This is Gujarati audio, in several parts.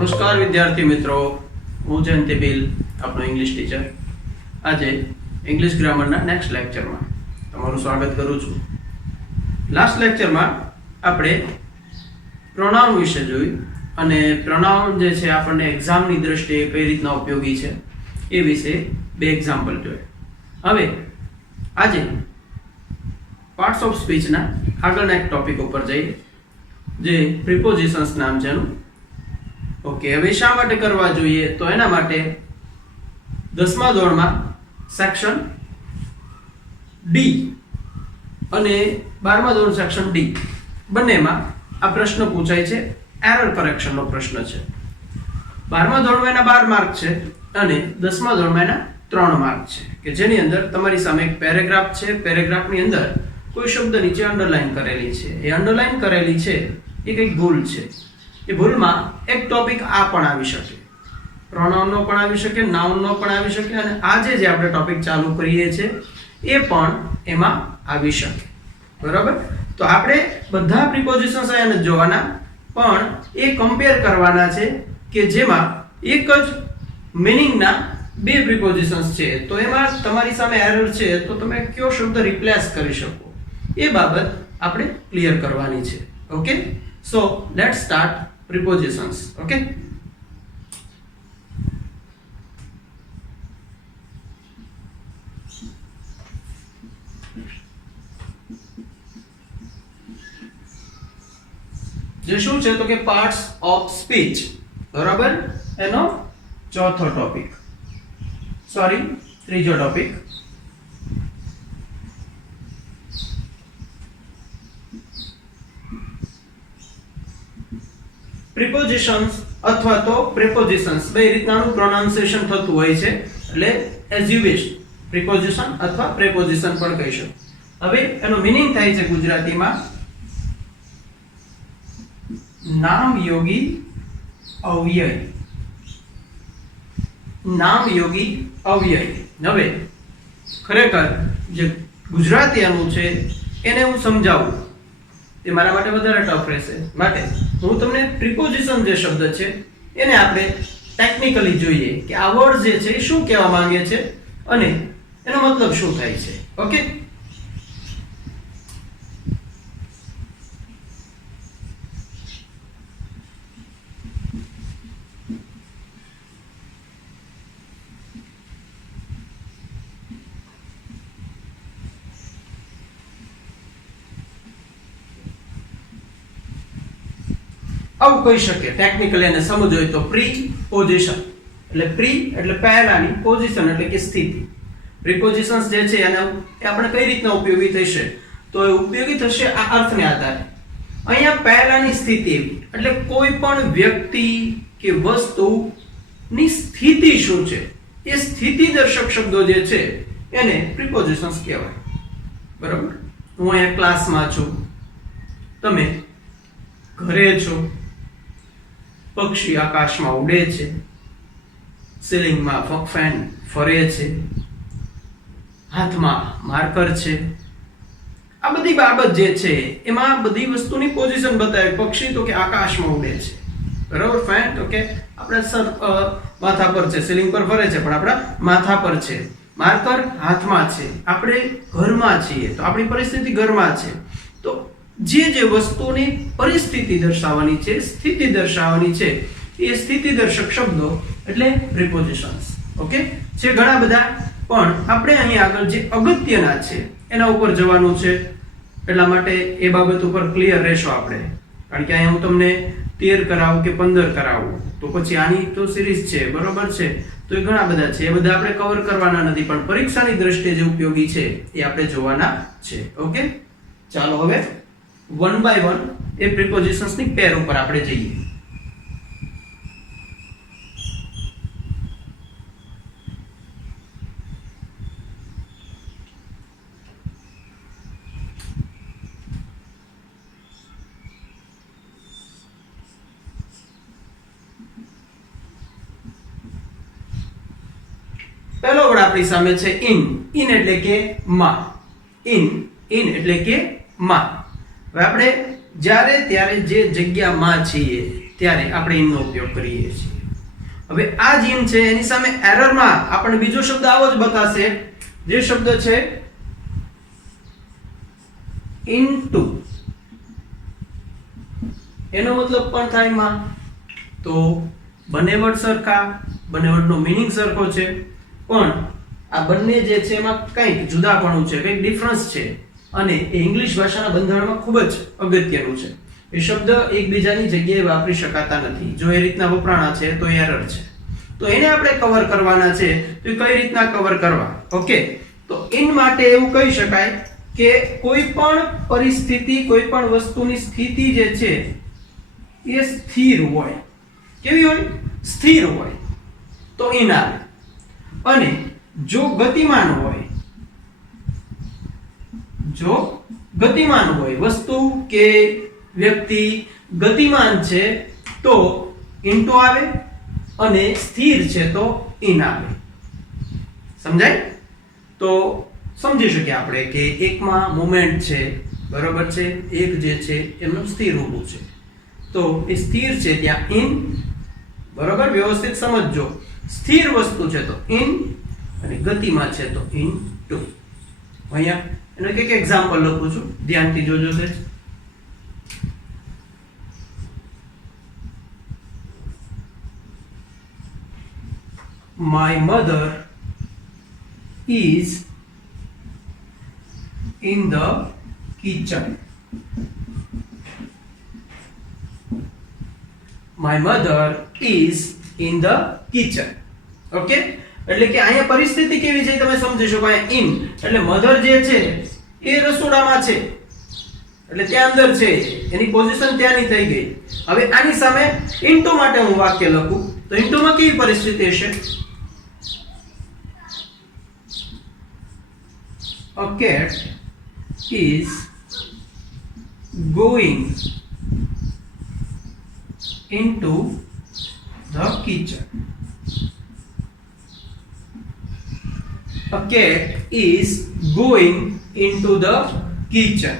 નમસ્કાર વિદ્યાર્થી મિત્રો, હું જયંતિ બિલ, આપણો ઇંગ્લિશ ટીચર. આજે ઇંગ્લિશ ગ્રામરના નેક્સ્ટ લેક્ચરમાં તમારું સ્વાગત કરું છું. લાસ્ટ લેક્ચરમાં આપણે પ્રોનાઉન વિશે જોયું અને પ્રોનાઉન જે છે આપણને એક્ઝામની દ્રષ્ટિએ કઈ રીતના ઉપયોગી છે એ વિશે બે એક્ઝામ્પલ જોયા. હવે આજે પાર્ટ્સ ઓફ સ્પીચના આગળના એક ટોપિક ઉપર જઈએ, જે પ્રિપોઝિશન્સ નામ છે એનું. ઓકે, હવે શા માટે કરવા જોઈએ? તો એના માટે 10મા ધોરણમાં સેક્શન ડી અને 12મા ધોરણ સેક્શન ડી બંનેમાં આ પ્રશ્ન પૂછાય છે. એરર કરેક્શનનો પ્રશ્ન છે. 12મા ધોરણમાં એના 12 માર્ક છે અને 10મા ધોરણમાં એના 3 માર્ક છે, કે જેની અંદર તમારી સામે એક પેરેગ્રાફ છે. પેરેગ્રાફની અંદર કોઈ શબ્દ નીચે અંડરલાઈન કરેલી છે. એ અંડરલાઈન કરેલી છે એ કંઈક ભૂલ છે. એ ભૂલમાં એક ટોપિક આ પણ આવી શકે, પ્રોનાઉનનો પણ આવી શકે, નાઉનનો પણ આવી શકે, અને આજે જે આપણે ટોપિક ચાલુ કરીએ છીએ એ પણ એમાં આવી શકે. બરાબર? તો આપણે બધા પ્રિપોઝિશન્સ અહીંયા જોવાના, પણ એ કમ્પેર કરવાના છે કે જેમાં એક જ મીનિંગના બે પ્રિપોઝિશન્સ છે. તો એમાં તમારી સામે એરર છે તો તમે કયો શબ્દ રિપ્લેસ કરી શકો એ બાબત આપણે ક્લિયર કરવાની છે. Okay, so let's start prepositions. Okay, જે શું છે તો કે પાર્ટ્સ ઓફ સ્પીચ. બરાબર? એનો ચોથો ટોપિક, સોરી ત્રીજો ટોપિક. પ્રિપોઝિશન્સ અથવા તો પ્રેપોઝિશન્સ બે રીતનાનું પ્રોનાઉન્સિએશન થતું હોય છે, એટલે એઝ યુ વિશ, પ્રિપોઝિશન અથવા પ્રેપોઝિશન પણ કહી શકો. હવે એનો મીનિંગ થાય છે ગુજરાતીમાં નામ યોગી અવ્યય. નામ યોગી અવ્યય. હવે ખરેખર જે ગુજરાતી આનું છે એને હું સમજાવું તે મારા માટે વધારે ટફ રહેશે, માટે હું તમને પ્રિપોઝિશન જે શબ્દ છે એને આપણે ટેકનિકલી જોઈએ કે આ વર્ડ જે છે એ શું કહેવા માંગે છે અને એનો મતલબ શું થાય છે. ઓકે, આવું કહી શકે ટેકનિકલી એને સમજ હોય તો પ્રીપોઝિશન એટલે પ્રી એટલે પહેલાની, પોઝિશન એટલે કે સ્થિતિ. પ્રિપોઝિશન્સ જે છે એને આપણે કઈ રીતના ઉપયોગી થશે તો એ ઉપયોગી થશે આ અર્થને આધારે. અહીંયા પહેલાની સ્થિતિ એટલે કોઈ પણ વ્યક્તિ કે વસ્તુની સ્થિતિ શું છે એ સ્થિતિ દર્શક શબ્દો જે છે એને પ્રિપોઝિશન્સ કહેવાય. બરાબર? હું અહીંયા ક્લાસમાં છું, તમે ઘરે છો, પક્ષી આકાશમાં ઉડે છે, સીલિંગમાં ફેન ફરે છે, હાથમાં માર્કર છે. આ બધી બાબત જે છે એમાં બધી વસ્તુની પોઝિશન બતાવે. પક્ષી તો કે આકાશમાં ઉડે છે, બરાબર? ફેન તો કે આપણા સર માથા પર છે, સીલિંગ પર ફરે છે પણ આપણા માથા પર છે. માર્કર હાથમાં છે. આપણે ઘરમાં છીએ તો આપણી પરિસ્થિતિ ઘરમાં છે. તો જે વસ્તુની પરિસ્થિતિ દર્શાવવાની છે, સ્થિતિ દર્શાવવાની છે, એ સ્થિતિ દર્શક શબ્દો એટલે પ્રિપોઝિશન્સ. ઓકે, છે ઘણા બધા, પણ આપણે અહીં આગળ જે અગત્યના છે એના ઉપર જવાનું છે, એટલા માટે એ બાબત ઉપર ક્લિયર રહેશો આપણે. કારણ કે અહીંયા હું તમને 13 કરાવું કે 15 કરાવું તો પછી આની તો સિરીઝ છે, બરોબર છે, તો એ ઘણા બધા છે, એ બધા આપણે કવર કરવાના નથી, પણ પરીક્ષાની દ્રષ્ટિએ જે ઉપયોગી છે એ આપણે જોવાના છે. ઓકે, ચાલો હવે વન બાય વન એ પ્રિપોઝિશન્સ ની પેર ઉપર આપણે જઈએ. પહેલો વર્ડ આપણી સામે છે ઇન. ઇન એટલે કે માં. ઇન એટલે કે માં. હવે આપણે જ્યારે ત્યારે જે જગ્યામાં છીએ ત્યારે આપણે ઇન નો ઉપયોગ કરીએ છીએ. હવે આ જ ઇન છે એની સામે એરરમાં આપણને બીજો શબ્દ આવો જ બતાશે, જે શબ્દ છે ઇનટુ. એનો મતલબ પણ થાય માં, તો બંને વર્ડ સરખા, બંને વર્ડનો મીનિંગ સરખો છે, પણ આ બંને જે છે એમાં કંઈક જુદાપણું છે, કંઈક ડિફરન્સ છે, અને એ ઇંગ્લિશ ભાષાના બંધારણમાં ખૂબ જ અગત્યનું છે. એ શબ્દ એકબીજાની જગ્યાએ વાપરી શકાતા નથી. જો એ રીતના વપરાણા છે તો એરર છે. તો એને આપણે કવર કરવાના છે. તો એ કઈ રીતના કવર કરવા? ઓકે, તો ઇન માટે એવું કહી શકાય કે કોઈ પણ પરિસ્થિતિ, કોઈ પણ વસ્તુની સ્થિતિ જે છે એ સ્થિર હોય. કેવી હોય? સ્થિર હોય તો ઇન આવે. અને જો ગતિમાન હોય, જો ગતિમાન હોય, વસ્તુ કે વ્યક્તિ ગતિમાન છે તો ઇન્ટુ આવે, અને સ્થિર છે તો ઇન આવે. સમજાય? તો સમજી શકીએ આપણે કે એકમાં મોમેન્ટ છે, બરોબર છે, એક જે છે એમનું સ્થિર ઊભું છે, તો એ સ્થિર છે ત્યાં ઇન. બરોબર, વ્યવસ્થિત સમજજો. સ્થિર વસ્તુ છે તો ઇન, અને ગતિમાં છે તો ઇન ટુ. અહીંયા એનો એક એક્ઝામ્પલ લખું છું, ધ્યાનથી જોજો. છે My mother is in the kitchen. My mother is in the kitchen. Okay, એટલે કે અહીંયા પરિસ્થિતિ કેવી છે તમે સમજી શકો. અહીંયા ઇન એટલે મધર જે છે એ રસોડામાં છે, એટલે ત્યાં અંદર છે, એની પોઝિશન ત્યાંની થઈ ગઈ. હવે આની સામે ઇન્ટુ માટે હું વાક્ય લખું તો ઇન્ટુમાં કેવી પરિસ્થિતિ હશે? A cat is going into the kitchen. A cat is going into the kitchen.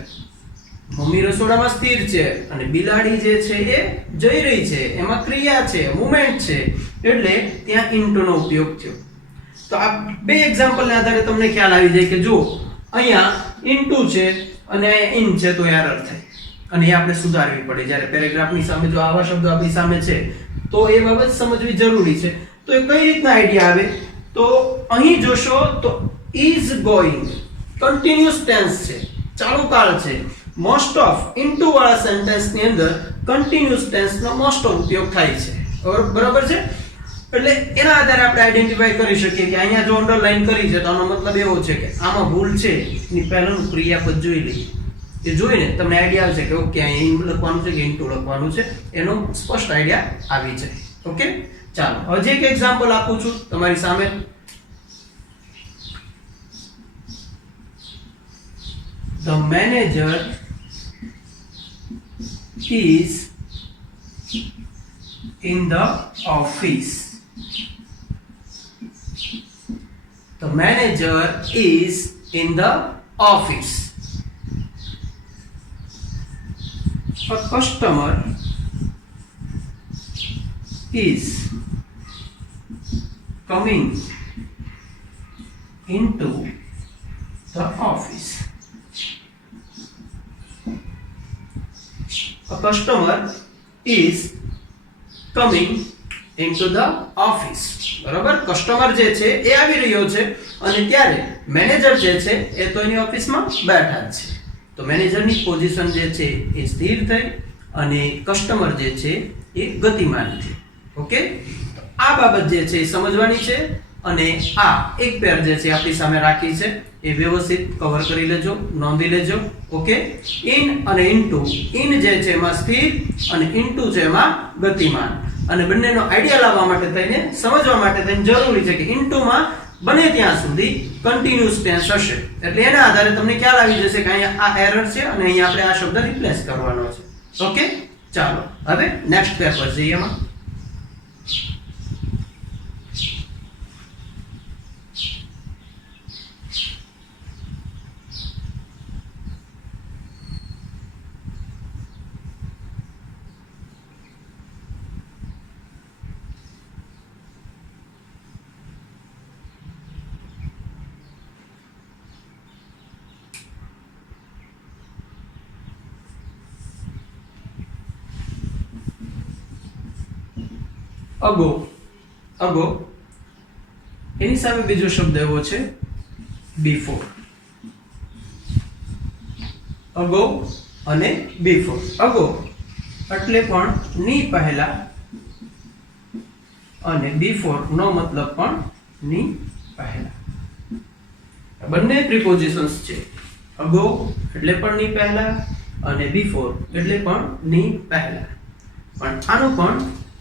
Mummy રસોડામાં સ્થિર છે અને બિલાડી જે છે એ જઈ રહી છે, એમાં ક્રિયા છે, મૂવમેન્ટ છે, એટલે ત્યાં ઇન્ટુ નો ઉપયોગ થયો. તો આ બે એક્ઝામ્પલના આધારે તમને ખ્યાલ આવી જાય કે જો અહીંયા ઇન્ટુ છે અને અહીંયા ઇન છે તો એરર થાય, અને એ આપણે સુધારવી પડે. જ્યારે પેરેગ્રાફની સામે જો આવા શબ્દો આપણી સામે છે તો એ બાબત સમજવી જરૂરી છે. તો એ કઈ રીતના આઈડિયા આવે? તો અહીં જોશો તો is going કન્ટિન્યુઅસ ટેન્સ છે, ચાલુ કાળ છે. મોસ્ટ ઓફ ઇન્ટુ વાળા સેન્ટેન્સ ની અંદર કન્ટિન્યુઅસ ટેન્સ નો મોસ્ટ ઓફ ઉપયોગ થાય છે. બરાબર છે? એટલે એના આધારે આપણે આઈડેન્ટિફાઈ કરી શકીએ કે અહીંયા જો અંડરલાઈન કરી છે તો આનો મતલબ એવો છે કે આમાં ભૂલ છે, એની પહેલાનું ક્રિયાપદ જોઈ લઈએ. એ જોઈને તમને આઈડિયા આવશે કે ઓકે અહીં ઇન લખવાનું છે કે ઇન્ટુ લખવાનું છે, એનો સ્પષ્ટ આઈડિયા આવી જાય. ઓકે, ચાલો હજી એક એક્ઝામ્પલ આપું છું તમારી સામે. The manager is in the office. The manager is in the office. A customer is coming into the office. A customer is coming into the office. બરાબર, કસ્ટમર જે છે એ આવી રહ્યો છે અને ત્યારે મેનેજર જે છે એ તો એની ઓફિસમાં બેઠા છે. તો મેનેજરની પોઝિશન જે છે એ સ્થિર થઈ અને કસ્ટમર જે છે એ ગતિમાન છે. ઓકે, તો આ બાબત જે છે એ સમજવાની છે, અને આ એક પેર જે છે આપણી સામે રાખી છે એ વ્યવસ્થિત કવર કરી લેજો, નોંધી લેજો. ઓકે, ઇન અને ઇન્ટુ. ઇન જે છે એમાં સ્થિર અને ઇન્ટુ છે એમાં ગતિમાન. અને બંનેનો આઈડિયા લાવવા માટે થઈને, સમજવા માટે થઈને જરૂરી છે કે ઇન્ટુમાં બને ત્યાં સુધી કન્ટિન્યુઅસ ટેન્સ હશે, એટલે એના આધારે તમને ખ્યાલ આવી જશે કે અહીંયા આ એરર છે અને અહીંયા આપણે આ શબ્દ રિપ્લેસ કરવાનો છે. ઓકે, ચાલો હવે નેક્સ્ટ પેપર જઈએ. એમાં અગો અગો એની સામે બીજો શબ્દ એવો છે બિફોર. અગો અને બિફોર. અગો એટલે પણ ની પહેલા અને બિફોર નો મતલબ પણ ની પહેલા. બંને પ્રિપોઝિશન્સ છે. અગો એટલે પણ ની પહેલા અને બિફોર એટલે પણ ની પહેલા. પણ આનું પણ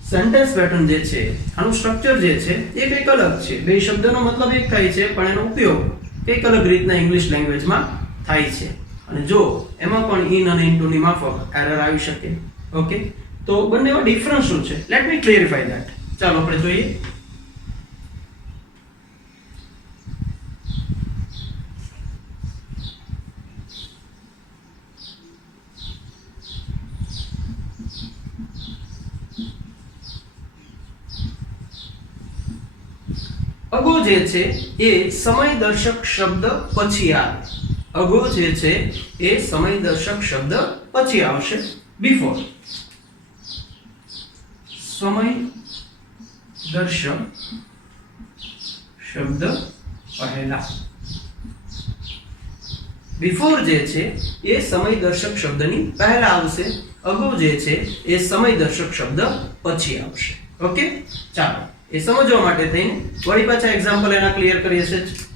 સેન્ટેન્સ પેટર્ન જે છે, આનું સ્ટ્રક્ચર જે છે એ કંઈક અલગ છે. બે શબ્દનો મતલબ એક થાય છે પણ એનો ઉપયોગ કંઈક અલગ રીતના ઇંગ્લિશ લેંગ્વેજમાં થાય છે. અને જો એમાં પણ ઇન અને ઇનટુ ની માફક એરર આવી શકે. ઓકે, તો બંનેમાં ડિફરન્સ શું છે? Let me clarify that. ચાલો આપણે જોઈએ. અગો જે છે એ સમયદર્શક શબ્દ પછી આવે. અગો જે છે એ સમયદર્શક શબ્દ પછી આવશે. બિફોર સમયદર્શક શબ્દ પહેલા. બિફોર જે છે એ સમયદર્શક શબ્દની પહેલા આવશે. અગો જે છે એ સમયદર્શક શબ્દ પછી આવશે. ઓકે, ચાલો એ સમજવા માટે થઈને વળી પાછા એક્ઝામ્પલ એના ક્લિયર કરીએ છીએ.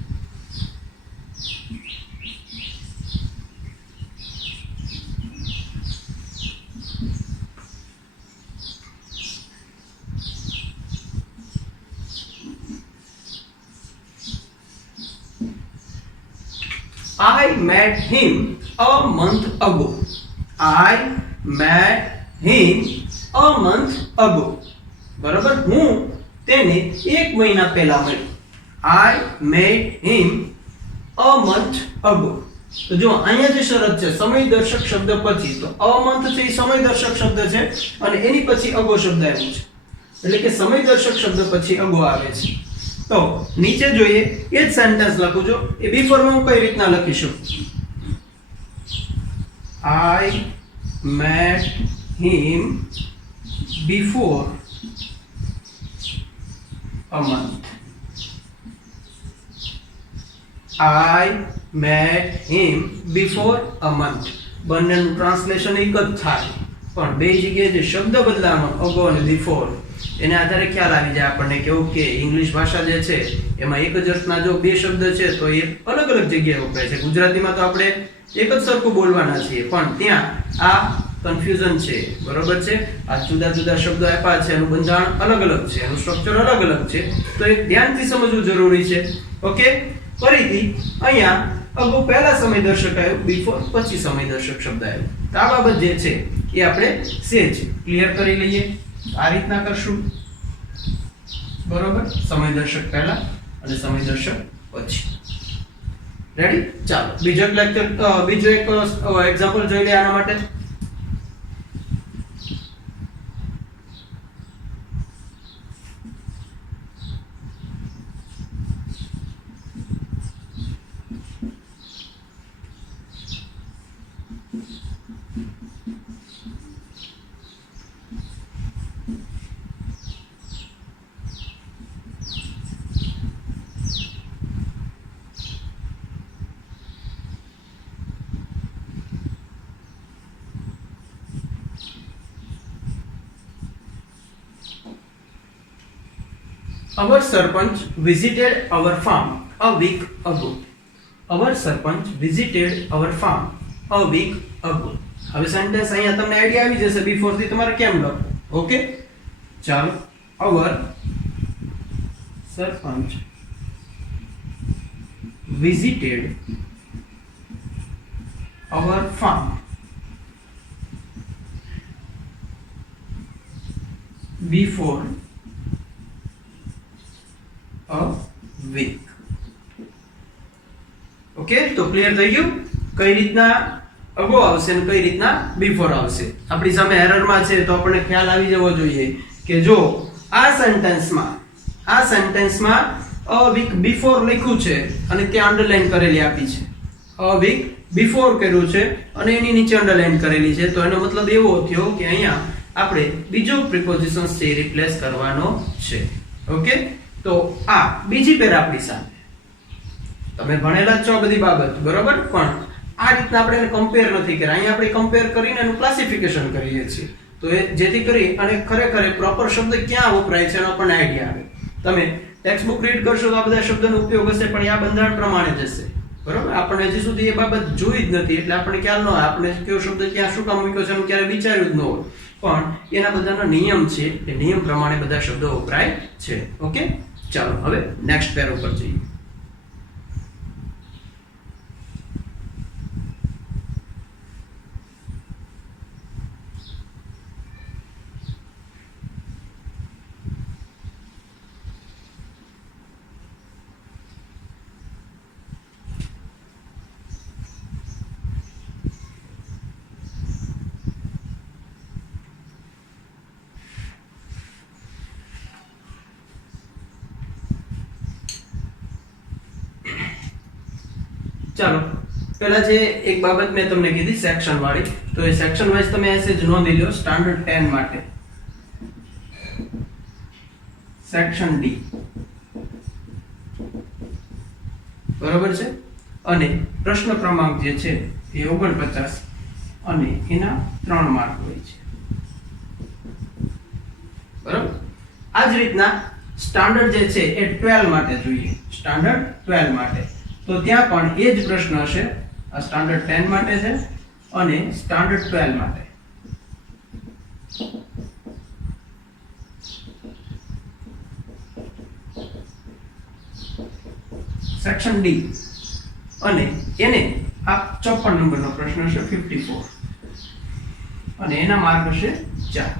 I met him a month ago. I met him a month ago. બરાબર, હું તેને એક મહિના પહેલા મળ્યો. I met him a month ago. તો જો અહીંયા જે શરત છે સમયદર્શક શબ્દ પછી, તો a month છે એ સમયદર્શક શબ્દ છે અને એની પછી અગો શબ્દ આવ્યો છે. એટલે કે સમયદર્શક શબ્દ પછી અગો આવે છે. તો નીચે જોઈએ એ જ સેન્ટેન્સ લખું છું. એ બિફોર માં હું કઈ રીતના લખીશું? I met him before a month. I met him before a month. બંનેનું ટ્રાન્સલેશન એક જ થાય પણ બે જગ્યાએ જે શબ્દ બદલાવાનો અગો અને બિફોર એને આધારે ખ્યાલ આવી જાય આપણને કે ઓકે ઇંગ્લિશ ભાષા જે છે એમાં એક જ અર્થના જો બે શબ્દ છે તો એ અલગ અલગ જગ્યાએ વપરાય છે. ગુજરાતીમાં તો આપણે એક જ સરખું બોલવાના છીએ પણ ત્યાં આ કન્ફ્યુઝન છે. બરોબર છે, આ જુદા જુદા શબ્દો આપ્યા છે, એનું બંધારણ અલગ અલગ છે, એનું સ્ટ્રક્ચર અલગ અલગ છે. તો એ ધ્યાનથી સમજવું જરૂરી છે. ઓકે, ફરીથી અહીંયા અગો પહેલા સમયદર્શક આવ્યું, બિફોર પછી સમયદર્શક શબ્દ આવ્યો. તો આ બાબત જે છે એ આપણે સેજ ક્લિયર કરી લઈએ. આ રીતના કરશું. બરોબર, સમયદર્શક પહેલા અને સમયદર્શક પછી. રેડી? ચાલો બીજો લેક્ચર બીજો એક એક્ઝામ્પલ જોઈ લઈએ આના માટે. Our Sarpanch visited our farm a week ago. Our Sarpanch visited our farm a week ago. હવે સેન્ટેન્સ અહીંયા તમને આઈડિયા આવી જશે બિફોર થી તમારે કેમ લખવું. ઓકે, ચાલો. Our Sarpanch visited our farm before a week. Okay, તો ક્લિયર થઈ ગયું કઈ રીતના અગો આવશે અને કઈ રીતના બિફોર આવશે. આપણી સામે એરરમાં છે તો આપણને ખ્યાલ આવી જવો જોઈએ કે જો આ સેન્ટેન્સમાં a week before લખ્યું છે અને ત્યાં અંડરલાઈન કરેલી આપી છે. a week before કર્યું છે અને એની નીચે અંડરલાઈન કરેલી છે, તો એનો મતલબ એવો થયો કે અહીંયા આપણે બીજો પ્રિપોઝિશન છે રિપ્લેસ કરવાનો છે. ઓકે, તો આ બીજી પેર આપણી સામે. તમે ભણેલા જ છો બધી બાબત, બરોબર, પણ આ રીતના આપણે એને કમ્પેર નથી કર્યા. અહીંયા આપણે કમ્પેર કરીને એનું ક્લાસિફિકેશન કરીએ છીએ. તો એ જેથી કરી અને ખરેખર પ્રોપર શબ્દ ક્યાં વપરાય છે એનો આપણને આઈડિયા આવે. તમે ટેક્સ્ટ બુક રીડ કરશો તો આ બધા શબ્દનો ઉપયોગ હશે, પણ આ બંધારણ પ્રમાણે જ હશે, બરોબર. આપણે હજી સુધી એ બાબત જોઈ જ નથી, એટલે આપણને ખ્યાલ ન હોય આપણે કયો શબ્દ ક્યાં શું કામ મૂક્યો છે એનું ક્યારે વિચાર્યું જ ન હોય. પણ એના બધાનો નિયમ છે, એ નિયમ પ્રમાણે બધા શબ્દો વપરાય છે. ઓકે, ચાલો હવે નેક્સ્ટ પેર ઉપર જઈએ. ચાલો, પહેલા જે એક બાબત મેં તમને કીધી સેક્શન વાળી, તો એ સેક્શન વાઇઝ તમે એસેજ નોંધી લો. સ્ટાન્ડર્ડ 10 માટે સેક્શન ડી, બરોબર છે, અને પ્રશ્ન ક્રમાંક જે છે એ 49 અને એના 3 માર્ક હોય છે, બરોબર. આ જ રીતના સ્ટાન્ડર્ડ જે છે એ 12 માટે જોઈએ. સ્ટાન્ડર્ડ 12 માટે તો ત્યાં પણ એ જ પ્રશ્ન હશે. આ સ્ટાન્ડર્ડ 10 માટે છે અને સ્ટાન્ડર્ડ 12 માટે. સેક્શન ડી, અને એને આ 54 નંબરનો પ્રશ્ન હશે 54, અને એના માર્ક હશે 4,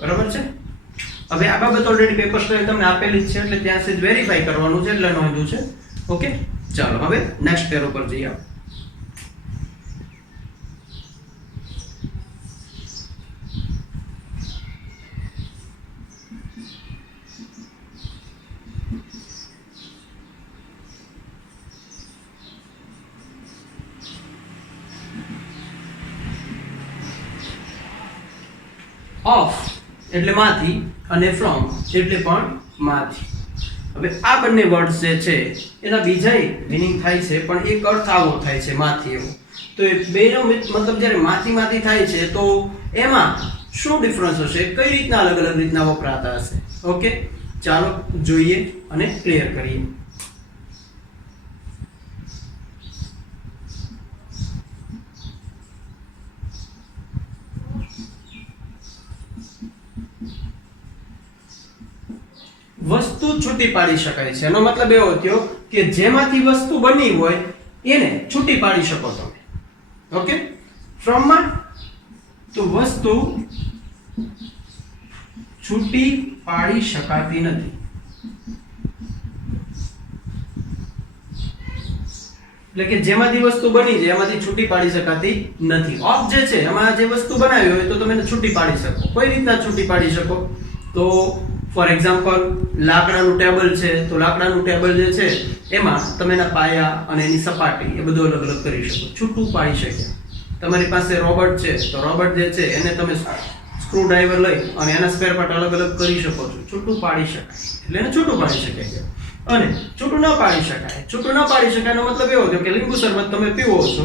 બરાબર છે. હવે આ બાબત ઓલરેડી પેપર સ્ટાઇલ તમને આપેલી જ છે, એટલે ત્યાં સેજ વેરીફાઈ કરવાનું છે, એટલે નોંધ્યું છે. ઓકે, ચાલો હવે નેક્સ્ટ પેર ઉપર જઈએ. ઓફ એટલે માંથી અને ફ્રોમ એટલે પણ માંથી. હવે આ બંને વર્ડ્સ જે છે એના બીજા મીનિંગ થાય છે, પણ એક અર્થ આવો થાય છે માંથી એવો. તો એ બેનો મતલબ જ્યારે માંથી થાય છે તો એમાં શું ડિફરન્સ હશે, કઈ રીતના અલગ અલગ રીતના વપરાતા હશે. ઓકે, ચાલો જોઈએ અને ક્લિયર કરીએ. વસ્તુ છૂટી પાડી શકાય છે, એનો મતલબ એવો થયો કે જેમાંથી વસ્તુ બની હોય એને છૂટી પાડી શકો તમે. ઓકે, ફ્રોમ માં તો વસ્તુ છૂટી પાડી શકાતી નથી. એટલે કે જેમાંથી વસ્તુ બની છે એમાંથી છૂટી પાડી શકાતી નથી. ઓફ જે છે એમાં જે વસ્તુ બનાવી હોય તો તમે એને છૂટી પાડી શકો. કઈ રીતના છૂટી પાડી શકો? તો ફોર એક્ઝામ્પલ લાકડાનું ટેબલ છે, તો લાકડાનું ટેબલ જે છે એમાં તમે એના પાયા અને એની સપાટી એ બધું અલગ અલગ કરી શકો, છૂટું પાડી શકો. તમારી પાસે રોબોટ છે, તો રોબોટ જે છે એને તમે સ્ક્રૂ ડ્રાઈવર લઈ અને એના સ્પેર પાર્ટ અલગ અલગ કરી શકો છો, છૂટું પાડી શકાય. એટલે એને છૂટું પાડી શકાય. અને છૂટું ન પાડી શકાય, છૂટું ન પાડી શકાય એનો મતલબ એવો થયો કે લીંબુ શરબત તમે પીવો છો,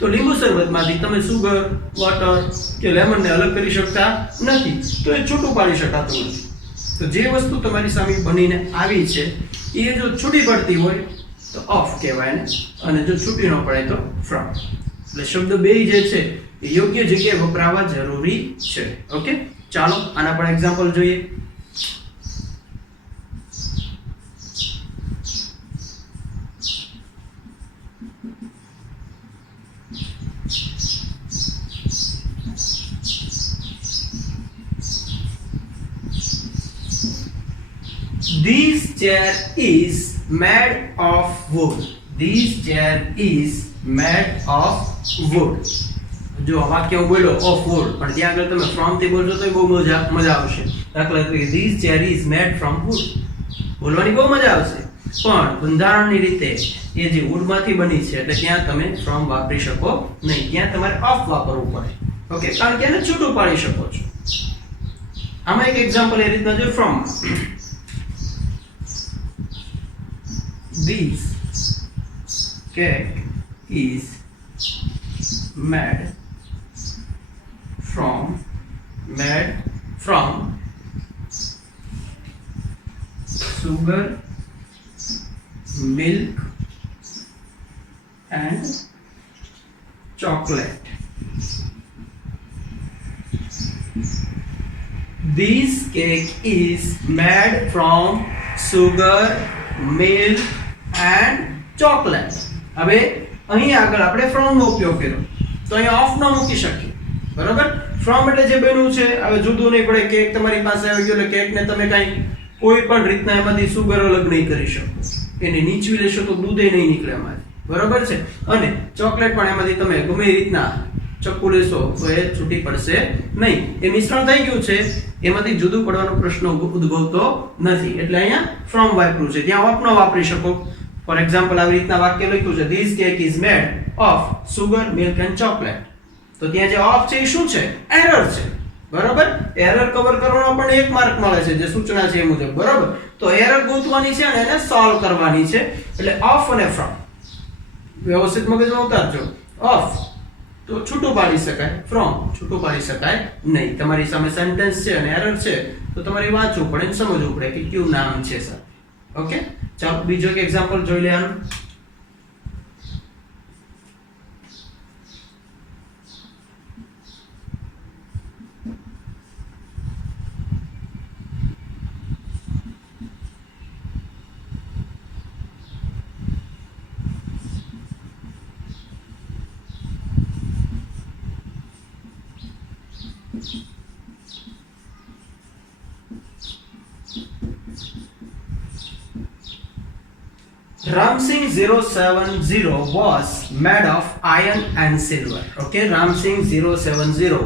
તો લીંબુ શરબતમાંથી તમે સુગર, વોટર કે લેમન ને અલગ કરી શકતા નથી, તો એ છૂટું પાડી શકાતું નથી. તો જે વસ્તુ તમારી સામે બનીને આવી છે એ જો છૂટી પડતી હોય તો ઓફ કહેવાય ને, અને જો છૂટી ન પડે તો ફ્રોમ. એટલે શબ્દ બે જે છે એ યોગ્ય જગ્યાએ વપરાવા જરૂરી છે. ઓકે, ચાલો આના પર એક્ઝામ્પલ જોઈએ. This chair is made of wood. This chair is made of wood. જો આ વાક્ય હું બોલ્યો of wood, પણ ત્યાં આગળ તમે from થી બોલશો તો બહુ મજા આવશે. દાખલા તરીકે this chair is made from wood બોલવાની બહુ મજા આવશે. પણ બંધારણની રીતે એ જે વુડમાંથી બની છે એટલે ત્યાં તમે ફ્રોમ વાપરી શકો નહીં, ત્યાં તમારે ઓફ વાપરવું પડે. ઓકે, કારણ કે એને છૂટું પાડી શકો છો. આમાં એક એક્ઝામ્પલ એ રીતના જો from This cake is made from sugar, milk and chocolate. This cake is made from sugar, milk and chocolate. હવે અહીં આગળ આપણે from નો ઉપયોગ કર્યો તો અહીં off ન મૂકી શકીએ, બરાબર? from એટલે જે બન્યું છે, હવે જુદું નહીં પડે. કેક તમારી પાસે આવી ગયો એટલે કેક ને તમે કઈ કોઈ પણ રીતના એમાંથી સુગર અલગ નહીં કરી શકો, એને નીચવી લેશો તો દૂધ નહીં નીકળે એમાંથી, બરાબર છે? અને ચોકલેટ પણ એમાંથી તમે ગમે એ રીતના ચક્કુ લેશો તો એ છૂટી પડશે નહીં. એ મિશ્રણ થઈ ગયું છે, એમાંથી જુદું પડવાનો પ્રશ્ન ઉદ્ભવતો નથી, એટલે અહીંયા from વાપર્યું છે, ત્યાં ઓફ ન વાપરી શકો. ફોર એક્ઝામ્પલ આવી રીતના વાક્ય લખ્યું છે This cake is made of sugar, milk and chocolate. તો ત્યાં જે ઓફ છે એ શું છે? એરર છે, બરાબર? એરર કવર કરવાનો પણ 1 માર્ક મળે છે જે સૂચના છે એ મુજબ, બરાબર? તો એરર ગોતવાની છે અને એને સોલ્વ કરવાની છે. એટલે ઓફ અને from વ્યવસ્થિત મગજમાં ઉતારજો. ઓફ તો છૂટું પાડી શકાય, from છૂટું પાડી શકાય નહીં. તમારી સામે સેન્ટેન્સ છે અને એરર છે તો તમારે વાંચવું પડે, સમજવું પડે કે કયું નામ છે સર. ઓકે, ચાલો બીજો એક એક્ઝામ્પલ જોઈ લેવાનું. Ramsing 070 was made of iron and silver. Okay, Ramsing 070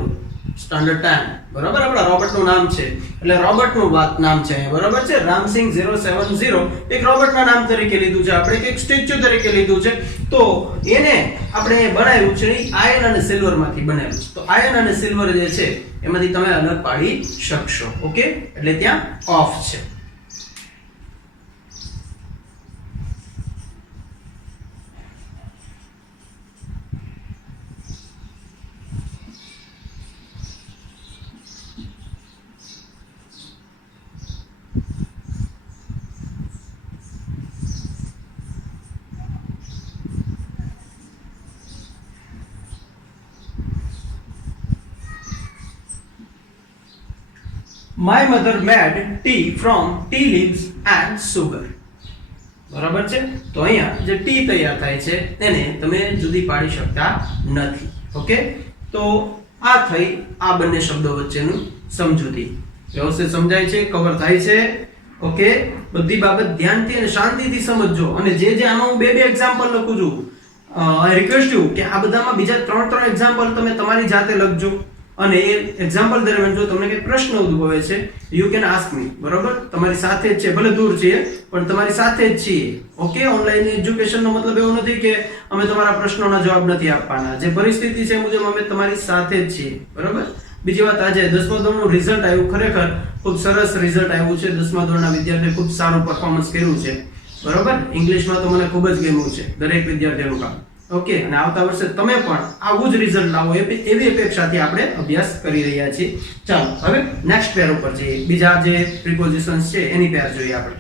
standard 10, બરાબર? આપણા રોબોટ નું નામ છે એટલે રોબોટ નું નામ છે, બરાબર છે? Ramsing 070 એક રોબોટ ના નામ તરીકે લીધું છે, આપણે એક સ્ટેચ્યુ તરીકે લીધું છે. તો એને આપણે બનાવ્યું છે આયર્ન અને સિલ્વર માંથી બનેલું છે. તો આયર્ન અને સિલ્વર જે છે એમાંથી તમે અલગ પાડી શકશો. ઓકે, એટલે ત્યાં ઓફ છે. My mother made tea from tea leaves and sugar. બરાબર છે? તો અહીંયા જે ટી તૈયાર થાય છે એને તમે જુદી પાડી શકતા નથી. ઓકે, તો આ થઈ આ બંને શબ્દો વચ્ચેનું સમજૂતી. વ્યવસ્થિત સમજાય છે, કવર થાય છે? ઓકે, બધી બાબત ધ્યાનથી અને શાંતિથી સમજજો. અને જે આમાં હું બે એક્ઝામ્પલ લખું છું, આઈ રિક્વેસ્ટ યુ કે આ બધામાં બીજા 3 એક્ઝામ્પલ તમે તમારી જાતે લખજો. અને એ એક્ઝામ્પલ દરમિયાન જો તમને કોઈ પ્રશ્ન ઉદ્ભવે છે યુ કેન આસ્ક મી, બરોબર? તમારી સાથે જ છે, ભલે દૂર છીએ પણ તમારી સાથે જ છીએ. ઓકે, ઓનલાઈન એજ્યુકેશનનો મતલબ એવો નથી કે અમે તમારા પ્રશ્નોના જવાબ નથી આપવાના. જે પરિસ્થિતિ છે મુજબ અમે તમારી સાથે જ છીએ, બરોબર? બીજી વાત, આજે 10મા ધોરણનું રિઝલ્ટ આવ્યું, ખરેખર ખૂબ સરસ રિઝલ્ટ આવ્યું છે. 10મા ધોરણના વિદ્યાર્થીએ ખૂબ સારું પરફોર્મન્સ કર્યું છે, બરોબર? ઇંગ્લિશમાં તો મને ખૂબ જ ગમ્યું છે દરેક વિદ્યાર્થીનું કામ. ઓકે, અને આવતા વર્ષે તમે પણ આવું જ રિઝલ્ટ લાવો એવી અપેક્ષાથી આપણે અભ્યાસ કરી રહ્યા છીએ. ચાલો હવે નેક્સ્ટ પેર ઉપર જઈએ. બીજા જે પ્રિપોઝિશન્સ છે એની પેર જોઈએ આપણે.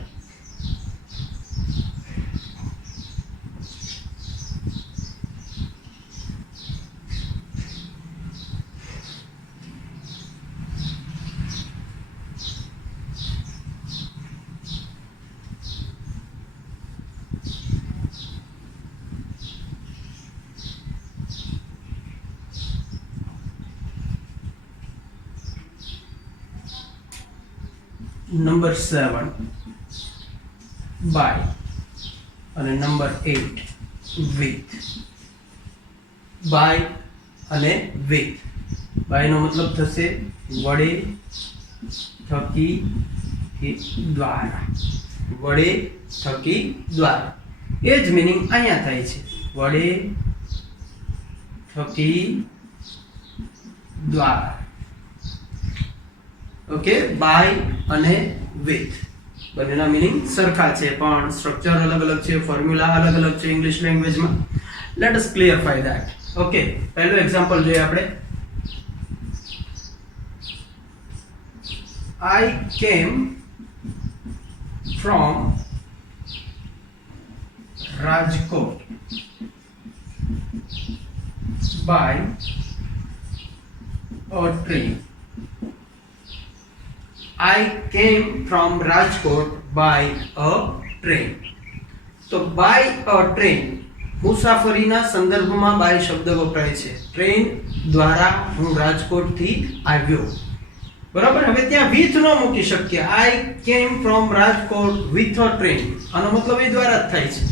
નંબર 7 by અને નંબર 8 with. by અને with. by નો મતલબ થશે વડે, થકી કે દ્વારા. વડે થકી દ્વારા એ જ મીનિંગ અહીંયા થાય છે વડે થકી દ્વારા ઓકે બાય અને વિથ બંનેના મીનિંગ સરખા છે પણ સ્ટ્રક્ચર અલગ અલગ છે ફોર્મ્યુલા અલગ અલગ છે ઇંગ્લિશ લેંગ્વેજમાં late us clarify that okay પહેલું એક્ઝામ્પલ જોઈએ આપણે I came from Rajkot by a train. I came from Rajkot by a train. તો by a train મુસાફરીના સંદર્ભમાં by શબ્દ વપરાય છે ટ્રેન દ્વારા હું રાજકોટથી આવ્યો બરાબર હવે ત્યાં with ન મૂકી શકીએ I came from Rajkot with a train આનો મતલબ એ દ્વારા જ થાય છે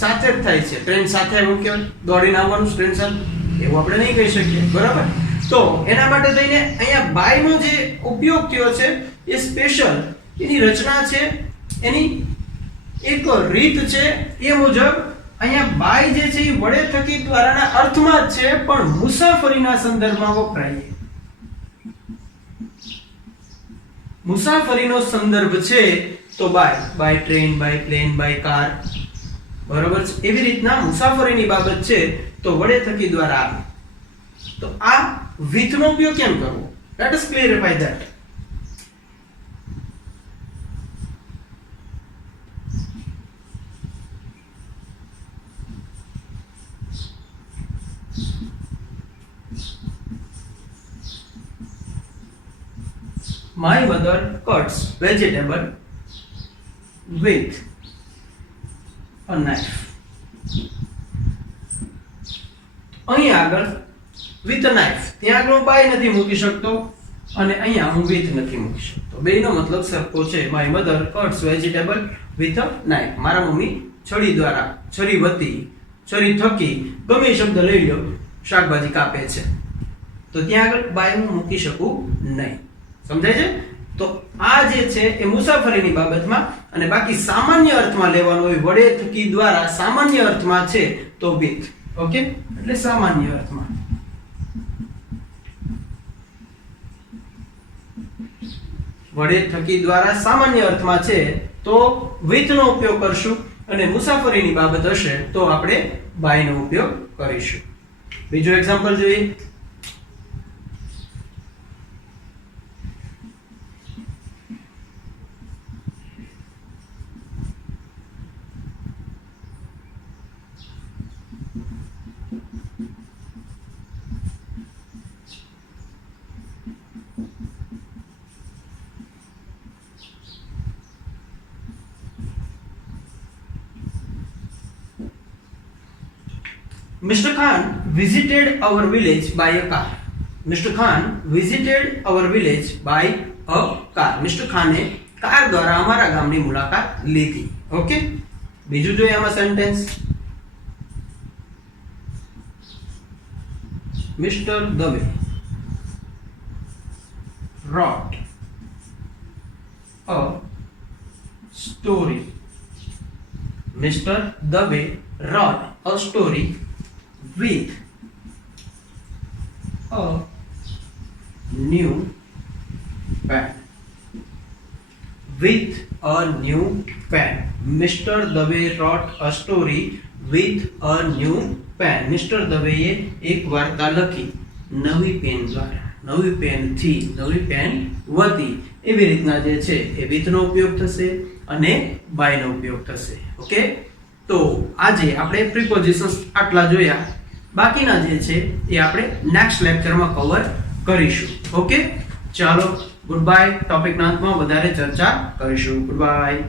સાથે જ થાય છે ટ્રેન સાથે આવ્યું કે દોડીને આવવાનું ટ્રેન સાથે એવું આપણે નહીં કહી શકીએ બરાબર તો એના માટે થઈને અહીંયા by નો જે ઉપયોગ થયો છે એ સ્પેશિયલ એની રચના છે એની એક રીત છે એ મુજબ અહીંયા by જે છે એ વડે થકી દ્વારાના અર્થમાં જ છે પણ મુસાફરીના સંદર્ભમાં વપરાય મુસાફરીનો સંદર્ભ છે તો by train by plane by car બરાબર છે એવી રીતના મુસાફરીની બાબત છે તો વડે થકી દ્વારા આવે તો આ with નો ઉપયોગ કેમ કરવો let us clarify that My mother cuts vegetable with a knife. અહીં આગળ with a knife ત્યાં આગળ by નથી મૂકી શકતો અને અહીંયા હું with નથી મૂકી શકતો બેયનો મતલબ સરખો છે my mother cuts vegetable with a knife મારા મમ્મી છરી દ્વારા છરી વતી છરી થકી ગમે શબ્દ લઈ લો શાકભાજી કાપે છે તો ત્યાં આગળ by હું મૂકી શકું નહીં સમજાય છે તો આ જે છે એ મુસાફરીની બાબતમાં અને બાકી સામાન્ય અર્થમાં લેવાનું હોય વડે થકી દ્વારા સામાન્ય અર્થમાં છે તો with ઓકે એટલે સામાન્ય અર્થમાં વડે થકી દ્વારા સામાન્ય અર્થમાં છે તો with નો ઉપયોગ કરશું અને મુસાફરીની બાબત હશે તો આપણે by નો ઉપયોગ કરીશું બીજો એક્ઝામ્પલ જોઈએ Mr. Khan visited our village by a car. Mr. Khan visited our village by a car. Mr. Khan ने કાર દ્વારા અમારા ગામની મુલાકાત લીધી. ઓકે બીજું જોઈએ આમાં sentence Mr. Dave wrote a story. Mr. Dave wrote a story with a new pen. With a new pen. Mr. Dave wrote a story with a new pen. Mr. Dave એ એક વાર્તા લખી નવી પેન દ્વારા નવી પેન થી નવી પેન વતી એવી રીતના જે છે એ with નો ઉપયોગ થશે અને by નો ઉપયોગ થશે ઓકે તો આજે આપણે પ્રિપોઝિશન્સ આટલા જોયા બાકીના જે છે એ આપણે નેક્સ્ટ લેક્ચરમાં કવર કરીશું ઓકે ચાલો ગુડ બાય ટોપિકના અંતમાં વધારે ચર્ચા કરીશું ગુડ બાય